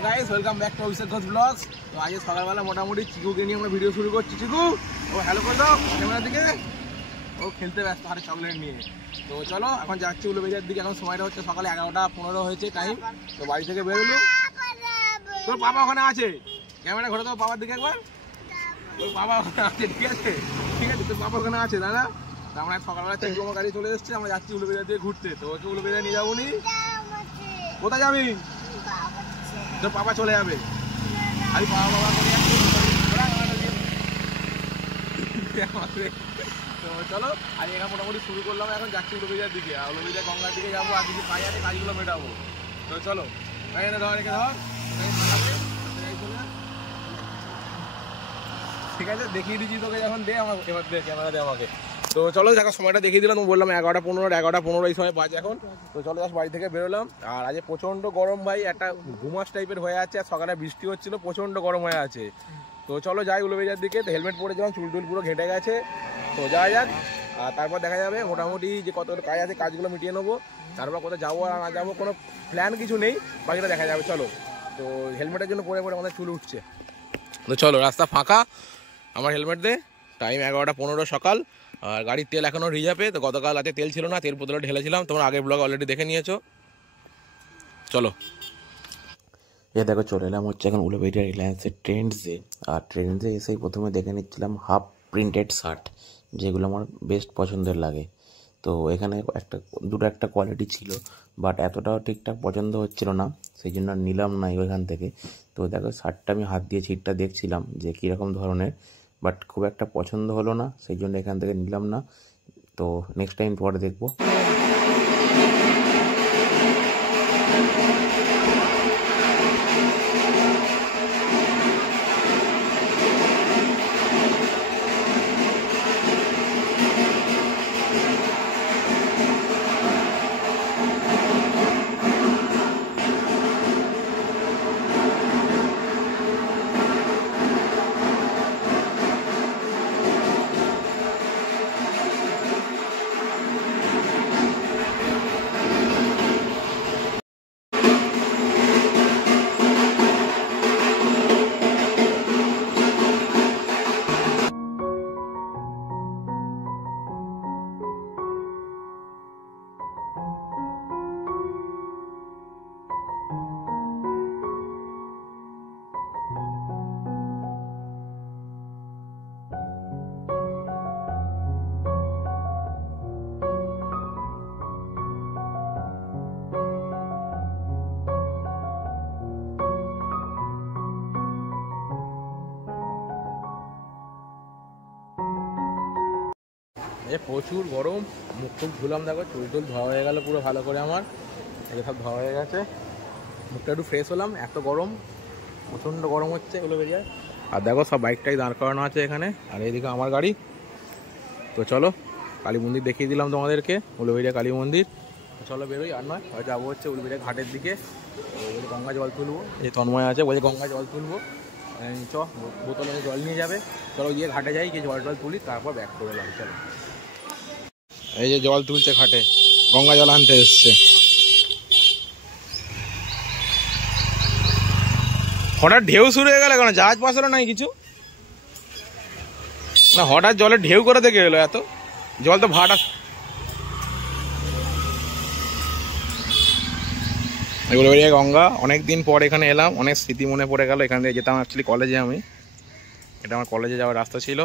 High guys, welcome back to Abhishek Ghosh blogs. তো আজ সকালবেলা মোটামুটি চিকুকে নিয়ে আমরা ভিডিও শুরু করছি। চিকু ও হ্যালো করে দাও ক্যামেরার দিকে। ও খেলতে ব্যস্ত হাতে চকলেট নিয়ে। তো চলো এখন যাচ্ছি উলুবেড়িয়ার দিকে। এখন সময়টা হচ্ছে সকালে 11:15 হয়েছে টাইম। তো বাড়ি থেকে বেরোলো। তোর বাবা ওখানে আছে, ক্যামেরা ঘোরা দাও বাবার দিকে একবার। তোর বাবা ওখানে আছে, ঠিক আছে ঠিক আছে, তোর বাবা ওখানে আছে দাদা। তো আমরা সকালবেলা চিকু আমার গাড়ি চলে এসেছি, আমরা যাচ্ছি উলুবেড়িয়া দিয়ে ঘুরতে। তো ওকে উলুবেড়িয়া নিয়ে যাবো নি। কোথায় যাবি? তোর বাবা চলে যাবে। আমি বাবা করে তো চলো আজ এখানে মোটামুটি শুরু করলাম। এখন যাচ্ছি উলুবেড়িয়ার দিকে, আর উলুবেড়িয়া গঙ্গার দিকে যাবো। আর কিছু কাজ আছে, কাজগুলো মেটাবো। তো চলো এখানে ধর, রেখে ধর, ঠিক আছে দেখিয়ে দিচ্ছি তোকে যখন। দে আমার এবার দে ক্যামেরা, দে আমাকে। তো চলো দেখো সময়টা দেখিয়ে দিলাম। বললাম 11:15 এই সময় বাজে এখন। তো চলো জাস্ট বাড়ি থেকে বেরোলাম। আর আজ প্রচণ্ড গরম ভাই, একটা ঘুমাস টাইপের হয়ে আছে। আর সকালে বৃষ্টি হচ্ছিল, প্রচণ্ড গরম হয়ে আছে। তো চলো যাই উলুবেড়িয়ার দিকে। তো হেলমেট পরে যখন চুল টুল পুরো ঘেঁটে গেছে। তো যাওয়া যাক, আর তারপর দেখা যাবে মোটামুটি যে কত কাজ আছে কাজগুলো মিটিয়ে নেবো। তারপর কোথাও যাবো আর না যাবো কোনো প্ল্যান কিছু নেই, বাকিটা দেখা যাবে। চলো, তো হেলমেটের জন্য পরে পরে আমাদের চুল উঠছে। তো চলো রাস্তা ফাঁকা, আমার হেলমেট দে। টাইম 11:15 সকাল। আর গাড়ির তেল এখনও রিজার্ভে। তো গতকাল রাতে তেল ছিল না, তেল বোতলে ঢেলেছিলাম, তোমরা আগের ব্লগ অলরেডি দেখে নিয়েছো। চলো এ দেখো চলে এলাম হচ্ছে এখন উলুবেড়িয়া রিলায়েন্সের ট্রেন্ডসে। আর ট্রেন্ডসে এসেই প্রথমে দেখে নিচ্ছিলাম হাফ প্রিন্টেড শার্ট, যেগুলো আমার বেস্ট পছন্দের লাগে। তো এখানে দুটো একটা কোয়ালিটি ছিল, বাট এতটাও ঠিকঠাক পছন্দ হচ্ছিল না, সেই জন্য নিলাম না ওইখান থেকে। তো দেখো শার্টটা আমি হাত দিয়ে ছিটটা দেখছিলাম যে কীরকম ধরনের, বাট খুব একটা পছন্দ হলো না, সেই জন্য এখান থেকে নিলাম না। তো নেক্সট টাইম পরে দেখবো। প্রচুর গরম, মুখ টুক ধুলাম, দেখো চুল টুল ধোয়া হয়ে গেল পুরো ভালো করে। আমার এগুলো সব ধোয়া হয়ে গেছে, মুখটা একটু ফ্রেশ হলাম। এত গরম, প্রচণ্ড গরম হচ্ছে উলুবেড়িয়ায়। আর দেখো সব বাইকটাই দাঁড় করানো আছে এখানে, আর এইদিকে আমার গাড়ি। তো চলো কালী মন্দির দেখিয়ে দিলাম তোমাদেরকে, উলুবেড়িয়া কালী মন্দির। চলো বেরোই, আর নয় যাবো হচ্ছে উলুবেড়িয়া ঘাটের দিকে। গঙ্গা জল তুলবো, এই তন্ময় আছে বলছে গঙ্গা জল তুলবো। চ বোতলে জল নিয়ে যাবে, চলো গিয়ে ঘাটে যাই, গিয়ে জল টল তুলি, তারপর ব্যাক করে এলাম। চলো এই যে জল তুলছে ঘাটে, গঙ্গা জল আনতে এসছে। হঠাৎ ঢেউ শুরু হয়ে গেল, কেন জাহাজ পাশালো নাই কিছু না, হঠাৎ জলের ঢেউ করে দেখে গেলো। এত জল তো ভাটা। উলুবেড়িয়া গঙ্গা, অনেকদিন পর এখানে এলাম, অনেক স্মৃতি মনে পড়ে গেল। এখান থেকে যেতাম অ্যাকচুয়ালি কলেজে, আমি এটা আমার কলেজে যাওয়ার রাস্তা ছিল।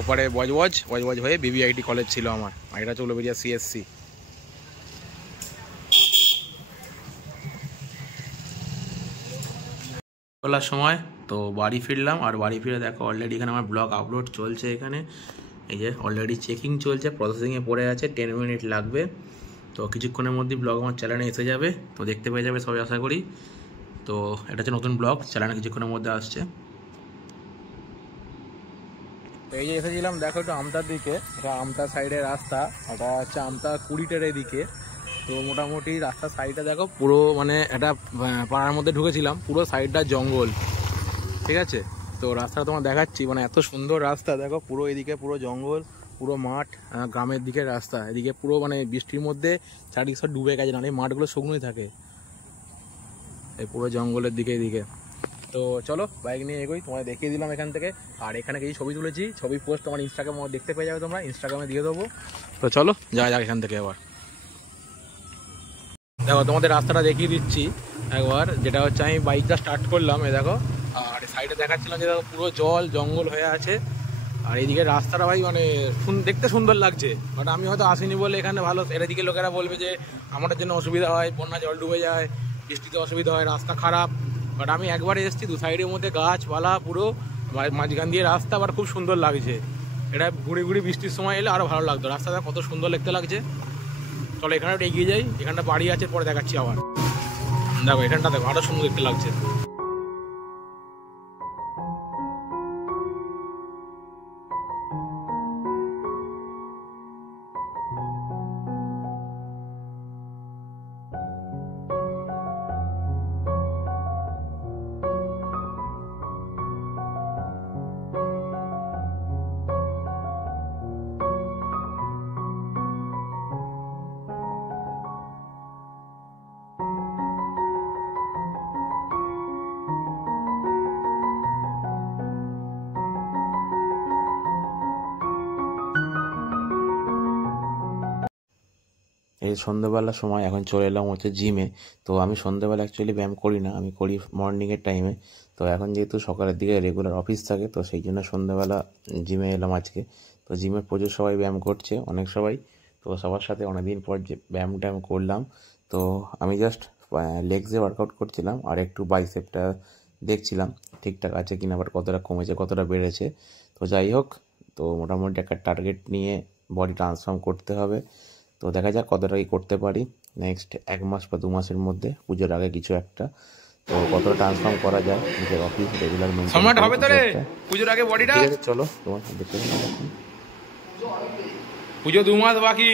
ওপারে বজবজ হয়ে বিবিআইটি কলেজ ছিল আমার, আর এটা হচ্ছে উলুবেড়িয়া সিএসসি। বলার সময় তো বাড়ি ফিরলাম, আর বাড়ি ফিরে দেখো অলরেডি এখানে আমার ব্লগ আপলোড চলছে। এখানে এই যে অলরেডি চেকিং চলছে, প্রসেসিংয়ে পড়ে আছে, 10 মিনিট লাগবে। তো কিছুক্ষণের মধ্যেই ব্লগ আমার চ্যানেলে এসে যাবে, তো দেখতে পেয়ে যাবে সবাই আশা করি। তো এটা হচ্ছে নতুন ব্লগ, চ্যানেলে কিছুক্ষণের মধ্যে আসছে। এই যে এসেছিলাম দেখো একটু আমতার দিকে, এটা আমতার সাইডের রাস্তা, এটা হচ্ছে আমতা কুড়িটার এদিকে। তো মোটামুটি রাস্তার সাইডটা দেখো পুরো মানে একটা পাড়ার মধ্যে ঢুকেছিলাম, পুরো সাইডটা জঙ্গল, ঠিক আছে। তো রাস্তাটা তোমার দেখাচ্ছি, মানে এত সুন্দর রাস্তা দেখো, পুরো এদিকে পুরো জঙ্গল, পুরো মাঠ, গ্রামের দিকে রাস্তা, এদিকে পুরো মানে বৃষ্টির মধ্যে চারিদিক সব ডুবে গেছে, না এই মাঠগুলো শুকনোই থাকে। এই পুরো জঙ্গলের দিকে। তো চলো বাইক নিয়ে এগোই, তোমায় দেখিয়ে দিলাম এখান থেকে। আর এখানে কিছু ছবি তুলেছি, ছবি পোস্ট তোমার ইনস্টাগ্রামে দেখতে পেয়ে যাবে, তোমরা ইনস্টাগ্রামে দিয়ে দেবো। তো চলো যাওয়া যাক এখান থেকে। আবার দেখো তোমাদের রাস্তাটা দেখিয়ে দিচ্ছি একবার, যেটা হচ্ছে আমি বাইকটা স্টার্ট করলাম, এই দেখো। আর সাইডে দেখাচ্ছিলাম যে দেখো পুরো জঙ্গল হয়ে আছে। আর এইদিকে রাস্তাটা ভাই মানে দেখতে সুন্দর লাগছে, বাট আমি হয়তো আসিনি বলে এখানে ভালো, এদিকে লোকেরা বলবে যে আমাদের জন্য অসুবিধা হয়, বন্যা জল ডুবে যায়, বৃষ্টিতে অসুবিধা হয়, রাস্তা খারাপ। বাট আমি একবারে এসেছি, দু সাইডের মধ্যে গাছপালা পুরো, মাঝখান দিয়ে রাস্তা, আবার খুব সুন্দর লাগছে। এটা ঘুরে বৃষ্টির সময় এলে আরও ভালো লাগতো, রাস্তাটা কত সুন্দর দেখতে লাগছে। চলো এখানে একটু এগিয়ে যাই, এখানটা বাড়ি আছে, পরে দেখাচ্ছি আবার। দেখো এখানটা দেখো আরও সুন্দর দেখতে লাগছে। এই সন্ধ্যেবেলার সময় এখন চলে এলাম হচ্ছে জিমে। তো আমি সন্ধ্যেবেলা অ্যাকচুয়ালি ব্যায়াম করি না, আমি করি মর্নিংয়ের টাইমে। তো এখন যেহেতু সকালের দিকে রেগুলার অফিস থাকে, তো সেই জন্য সন্ধ্যেবেলা জিমে এলাম আজকে। তো জিমে প্রচুর সবাই ব্যায়াম করছে, অনেক সবাই। তো সবার সাথে অনেকদিন পর যে ব্যায়াম করলাম। তো আমি জাস্ট লেগসে ওয়ার্কআউট করছিলাম, আর একটু বাইসেপটা দেখছিলাম ঠিকঠাক আছে কিনা, আবার কতটা কমেছে কতটা বেড়েছে। তো যাই হোক, তো মোটামুটি একটা টার্গেট নিয়ে বডি ট্রান্সফর্ম করতে হবে। তো দেখা যাক কতটা কি করতে পারি নেক্সট 1 মাস বা 2 মাসের মধ্যে, পুজোর আগে কিছু একটা। তো কতটা ট্রান্সফর্ম করা যায় নিজের অফিস রেগুলার সম্রাট হবে তো রে পুজোর আগে বডিটা। ঠিক আছে চলো তোমার দেখতে পুজো 2 মাস বাকি।